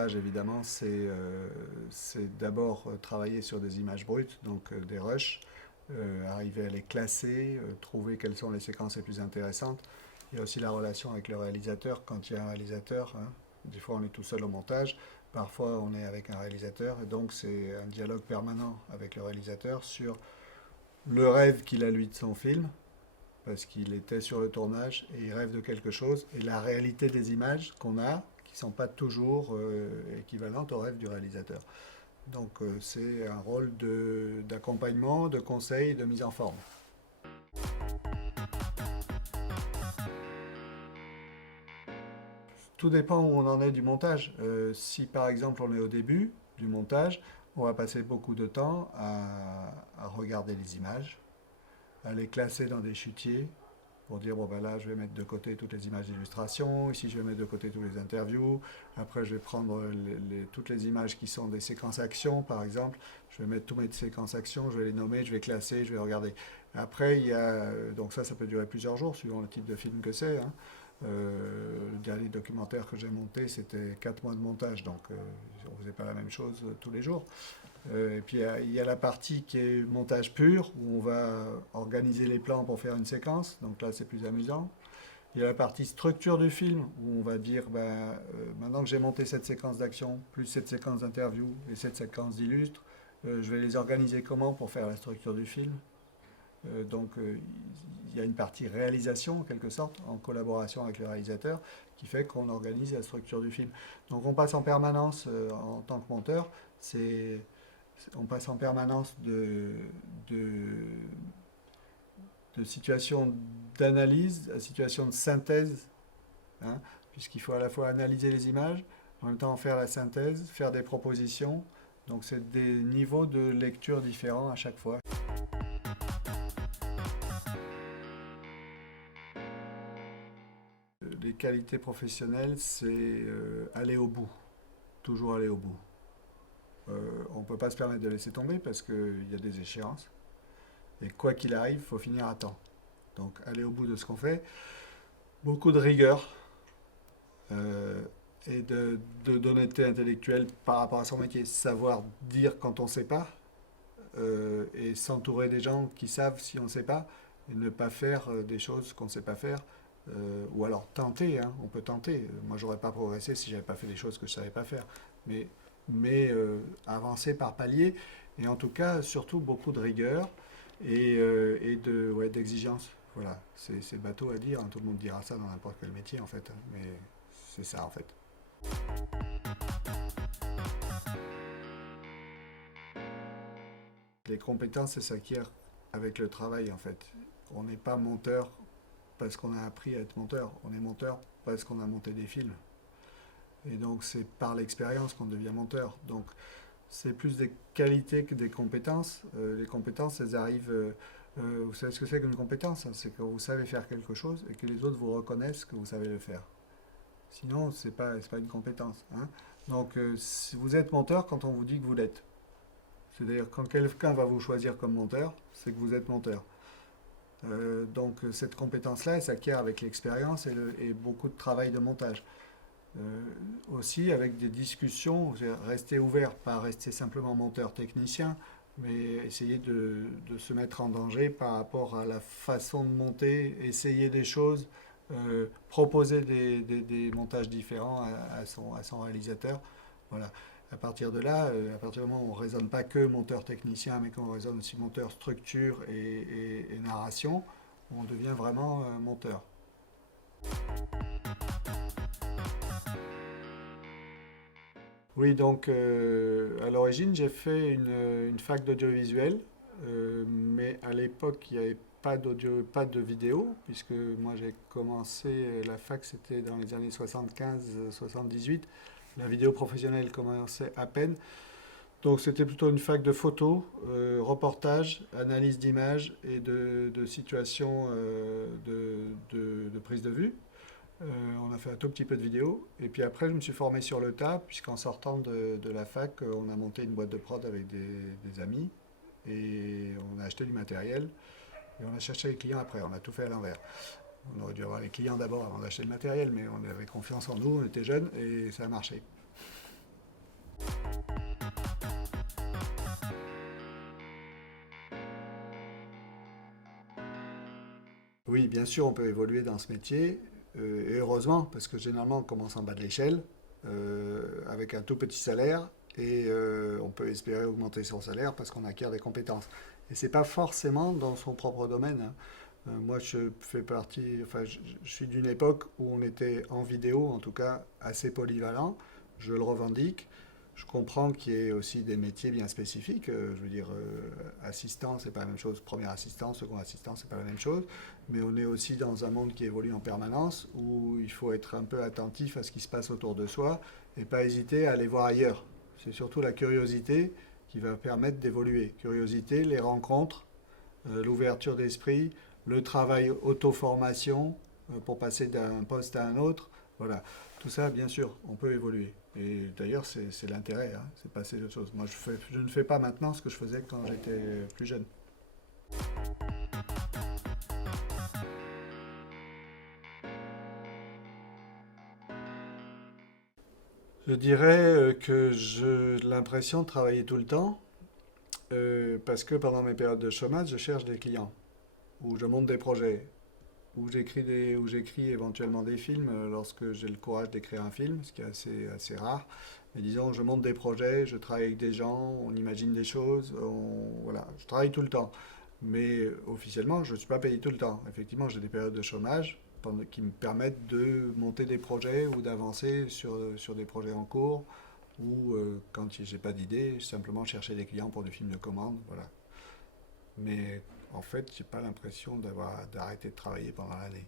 montage, évidemment, c'est d'abord travailler sur des images brutes, donc des rushs, arriver à les classer, trouver quelles sont les séquences les plus intéressantes. Il y a aussi la relation avec le réalisateur. Quand il y a un réalisateur, hein, des fois on est tout seul au montage, parfois on est avec un réalisateur, et donc c'est un dialogue permanent avec le réalisateur sur le rêve qu'il a lui de son film, parce qu'il était sur le tournage et il rêve de quelque chose, et la réalité des images qu'on a, qui ne sont pas toujours équivalentes au rêve du réalisateur. Donc c'est un rôle d'accompagnement, de conseil, de mise en forme. Tout dépend où on en est du montage. Si par exemple on est au début du montage, on va passer beaucoup de temps à regarder les images, à les classer dans des chutiers, pour dire, bon ben là je vais mettre de côté toutes les images d'illustration, ici je vais mettre de côté toutes les interviews, après je vais prendre toutes les images qui sont des séquences actions par exemple, je vais mettre toutes mes séquences actions, je vais les nommer, je vais classer, je vais regarder. Après il y a, donc ça peut durer plusieurs jours suivant le type de film que c'est, hein. Le dernier documentaire que j'ai monté, c'était 4 mois de montage, donc on ne faisait pas la même chose tous les jours. Et puis il y a la partie qui est montage pur, où on va organiser les plans pour faire une séquence, donc là c'est plus amusant. Il y a la partie structure du film, où on va dire, maintenant que j'ai monté cette séquence d'action, plus cette séquence d'interview et cette séquence d'illustre, je vais les organiser comment pour faire la structure du film. Donc il y a une partie réalisation en quelque sorte, en collaboration avec le réalisateur, qui fait qu'on organise la structure du film. Donc on passe en permanence en tant que monteur, on passe en permanence de, de situation d'analyse à situation de synthèse, hein, puisqu'il faut à la fois analyser les images, en même temps faire la synthèse, faire des propositions. Donc c'est des niveaux de lecture différents à chaque fois. Les qualités professionnelles, c'est aller au bout, toujours aller au bout. On ne peut pas se permettre de laisser tomber parce qu'il y a des échéances. Et quoi qu'il arrive, il faut finir à temps. Donc aller au bout de ce qu'on fait. Beaucoup de rigueur et d'honnêteté intellectuelle par rapport à son métier. Savoir dire quand on ne sait pas et s'entourer des gens qui savent si on ne sait pas et ne pas faire des choses qu'on ne sait pas faire. Ou alors tenter, hein, on peut tenter. Moi, j'aurais pas progressé si j'avais pas fait des choses que je savais pas faire. Mais avancer par paliers, et en tout cas, surtout beaucoup de rigueur et d'exigence. Voilà, c'est bateau à dire, hein, tout le monde dira ça dans n'importe quel métier en fait, hein, mais c'est ça en fait. Les compétences, ça s'acquiert avec le travail en fait. On n'est pas monteur parce qu'on a appris à être monteur, on est monteur parce qu'on a monté des films. Et donc c'est par l'expérience qu'on devient monteur. Donc c'est plus des qualités que des compétences. Les compétences, elles arrivent. Vous savez ce que c'est qu'une compétence, hein? C'est que vous savez faire quelque chose et que les autres vous reconnaissent que vous savez le faire. Sinon, c'est pas une compétence, hein. Donc, si vous êtes monteur quand on vous dit que vous l'êtes. C'est-à-dire quand quelqu'un va vous choisir comme monteur, c'est que vous êtes monteur. Donc, cette compétence-là, elle s'acquiert avec l'expérience et beaucoup de travail de montage. Aussi avec des discussions, rester ouvert, pas rester simplement monteur technicien, mais essayer de se mettre en danger par rapport à la façon de monter, essayer des choses, proposer des montages différents à son réalisateur. Voilà. À partir de là, à partir du moment où on ne raisonne pas que monteur technicien, mais qu'on raisonne aussi monteur structure et narration, on devient vraiment monteur. Oui, donc à l'origine, j'ai fait une fac d'audiovisuel, mais à l'époque, il n'y avait pas d'audio, pas de vidéo, puisque moi j'ai commencé la fac, c'était dans les années 75-78. La vidéo professionnelle commençait à peine. Donc c'était plutôt une fac de photo, reportage, analyse d'images et de situations de prise de vue. On a fait un tout petit peu de vidéo. Et puis après, je me suis formé sur le tas, puisqu'en sortant de la fac, on a monté une boîte de prod avec des amis. Et on a acheté du matériel. Et on a cherché les clients après. On a tout fait à l'envers. On aurait dû avoir les clients d'abord avant d'acheter le matériel, mais on avait confiance en nous, on était jeunes et ça a marché. Oui, bien sûr, on peut évoluer dans ce métier, et heureusement, parce que généralement, on commence en bas de l'échelle, avec un tout petit salaire, et on peut espérer augmenter son salaire parce qu'on acquiert des compétences. Et c'est pas forcément dans son propre domaine, hein. Moi, je fais partie, enfin, je suis d'une époque où on était en vidéo, en tout cas, assez polyvalent. Je le revendique. Je comprends qu'il y ait aussi des métiers bien spécifiques. Je veux dire, assistant, c'est pas la même chose. Premier assistant, second assistant, c'est pas la même chose. Mais on est aussi dans un monde qui évolue en permanence, où il faut être un peu attentif à ce qui se passe autour de soi et pas hésiter à aller voir ailleurs. C'est surtout la curiosité qui va permettre d'évoluer. Curiosité, les rencontres, l'ouverture d'esprit, le travail auto-formation pour passer d'un poste à un autre. Voilà. Tout ça, bien sûr, on peut évoluer. Et d'ailleurs, c'est l'intérêt, hein, c'est passer d'autres choses. Moi, je ne fais pas maintenant ce que je faisais quand j'étais plus jeune. Je dirais que j'ai l'impression de travailler tout le temps parce que pendant mes périodes de chômage, je cherche des clients ou je monte des projets où j'écris éventuellement des films lorsque j'ai le courage d'écrire un film, ce qui est assez rare. Mais disons, je monte des projets, je travaille avec des gens, on imagine des choses, voilà, je travaille tout le temps. Mais officiellement, je ne suis pas payé tout le temps. Effectivement, j'ai des périodes de chômage qui me permettent de monter des projets ou d'avancer sur des projets en cours ou quand j'ai pas d'idée, simplement chercher des clients pour des films de commande, voilà. Mais en fait, j'ai pas l'impression d'arrêté de travailler pendant l'année.